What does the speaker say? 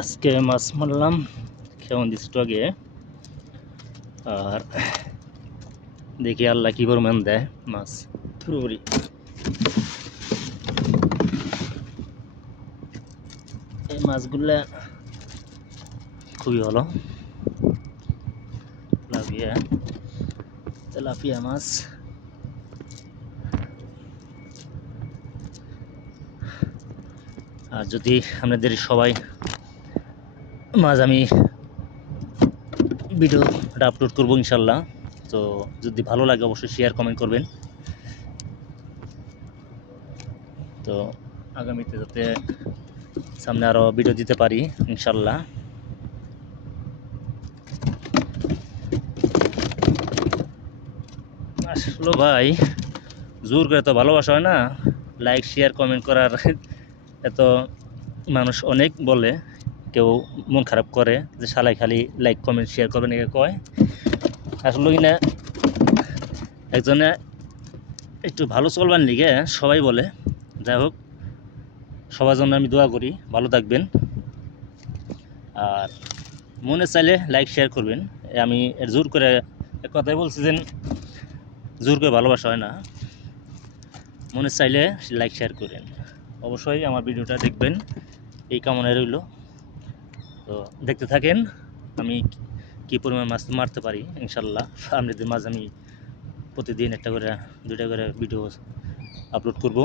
আজকে মাছ মারলাম কেমন দিচ্ছি একটু আগে। আর দেখি আল্লাহ কি পরিমাণ দেয় মাছ। পুরোপুরি এই মাছগুলা খুবই ভালো, তেলাপিয়া তেলাপিয়া মাছ। আর যদি আপনাদের সবাই মাছ আমি ভিডিওটা আপলোড করবো ইনশাল্লাহ, তো যদি ভালো লাগে অবশ্যই শেয়ার কমেন্ট করবেন। তো আগামীতে যাতে সামনে আরও ভিডিও দিতে পারি ইনশাল্লাহ। আসলে ভাই জোর করে তো ভালোবাসা হয় না, লাইক শেয়ার কমেন্ট করার এত মানুষ অনেক বলে, কেউ মন খারাপ করে যে শালাই খালি লাইক কমেন্ট শেয়ার করবেন একে কয়। আসলে কিনা একজনে একটু ভালো চলবার লিগে সবাই বলে। যাই হোক, সবার জন্য আমি দোয়া করি ভালো থাকবেন। আর মনে চাইলে লাইক শেয়ার করবেন। আমি জোর করে এক কথাই বলছি যে জোর করে ভালোবাসা হয় না, মনে চাইলে লাইক শেয়ার করেন। অবশ্যই আমার ভিডিওটা দেখবেন এই কামনায় রইল। তো দেখতে থাকেন আমি কী পরিমাণ মাছ মারতে পারি ইনশাল্লাহ। আপনাদের মাছ আমি প্রতিদিন একটা করে দুইটা করে ভিডিও আপলোড করব।